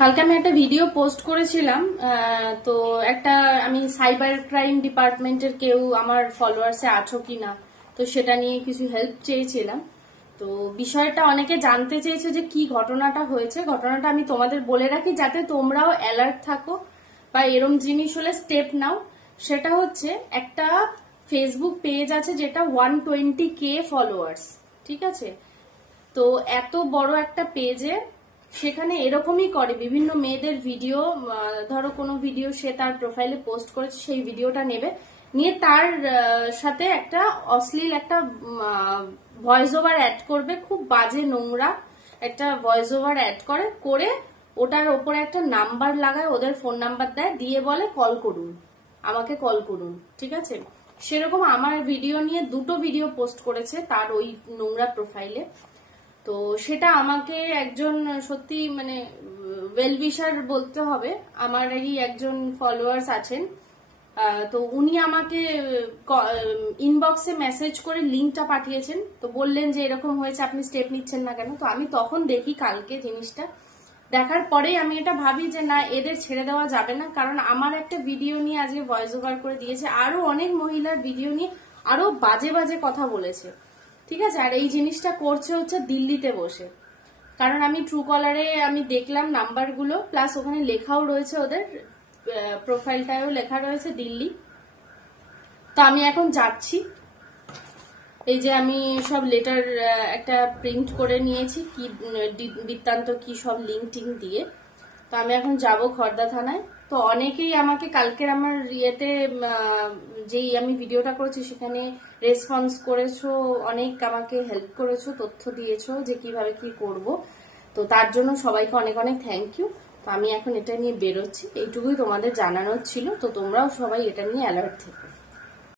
কালকে আমি একটা ভিডিও পোস্ট করেছিলাম, তো একটা আমি সাইবার ক্রাইম ডিপার্টমেন্টের কেউ আমার ফলোয়ার্সে আছো কিনা, তো সেটা নিয়ে কিছু হেল্প চেয়েছিলাম। তো বিষয়টা অনেকে জানতে চেয়েছে যে কি ঘটনাটা হয়েছে। ঘটনাটা আমি তোমাদের বলে রাখি যাতে তোমরাও অ্যালার্ট থাকো বা এরম জিনিস হলে স্টেপ নাও। সেটা হচ্ছে একটা ফেসবুক পেজ আছে যেটা 120K ফলোয়ার্স, ঠিক আছে? তো এত বড় একটা পেজে সেখানে এরকমই করে বিভিন্ন মেয়েদের ভিডিও, ধরো কোনো ভিডিও সে তার প্রোফাইলে পোস্ট করেছে, সেই ভিডিওটা নেবে, নিয়ে তার সাথে একটা অশ্লীল একটা ভয়েস ওভার অ্যাড করবে, খুব বাজে নোংরা একটা ভয়েস ওভার অ্যাড করে ওটার ওপরে একটা নাম্বার লাগায়, ওদের ফোন নাম্বার দেয়, দিয়ে বলে কল করুন, আমাকে কল করুন, ঠিক আছে? সেরকম আমার ভিডিও নিয়ে 2টো ভিডিও পোস্ট করেছে তার ওই নোংরা প্রোফাইলে। তো সেটা আমাকে একজন সত্যি মানে ওয়েল উইশার বলতে হবে, আমার এই একজন ফলোয়ার্স আছেন, তো উনি আমাকে ইনবক্সে মেসেজ করে লিঙ্কটা পাঠিয়েছেন। তো বললেন যে এরকম হয়েছে, আপনি স্টেপ নিচ্ছেন না কেন? তো আমি তখন দেখি কালকে জিনিসটা, দেখার পরেই আমি এটা ভাবি যে না, এদের ছেড়ে দেওয়া যাবে না। কারণ আমার একটা ভিডিও নিয়ে আজকে ভয়েস ওভার করে দিয়েছে, আরো অনেক মহিলার ভিডিও নিয়ে আরো বাজে বাজে কথা বলেছে, ঠিক আছে? আর এই জিনিসটা করছে হচ্ছে দিল্লিতে বসে। কারণ আমি ট্রু কলারে আমি দেখলাম নাম্বারগুলো, প্লাস ওখানে লেখাও রয়েছে, ওদের প্রোফাইলটাও লেখা রয়েছে দিল্লি। তো আমি এখন যাচ্ছি, এই যে আমি সব লেটার একটা প্রিন্ট করে নিয়েছি, কি বৃত্তান্ত কি সব লিঙ্ক টিঙ্ক দিয়ে। তো আমি এখন যাব খড়দা থানায়। তো অনেকেই আমাকে কালকের আমার ইয়েতে যেই আমি ভিডিওটা করেছি সেখানে রেসপন্স করেছো, অনেক আমাকে হেল্প করেছো, তথ্য দিয়েছো যে কিভাবে কি করব। তো তার জন্য সবাইকে অনেক অনেক থ্যাংক ইউ। তো আমি এখন এটা নিয়ে বেরোচ্ছি, এইটুকুই তোমাদের জানানোর ছিল। তো তোমরাও সবাই এটা নিয়ে অ্যালার্ট থেকো।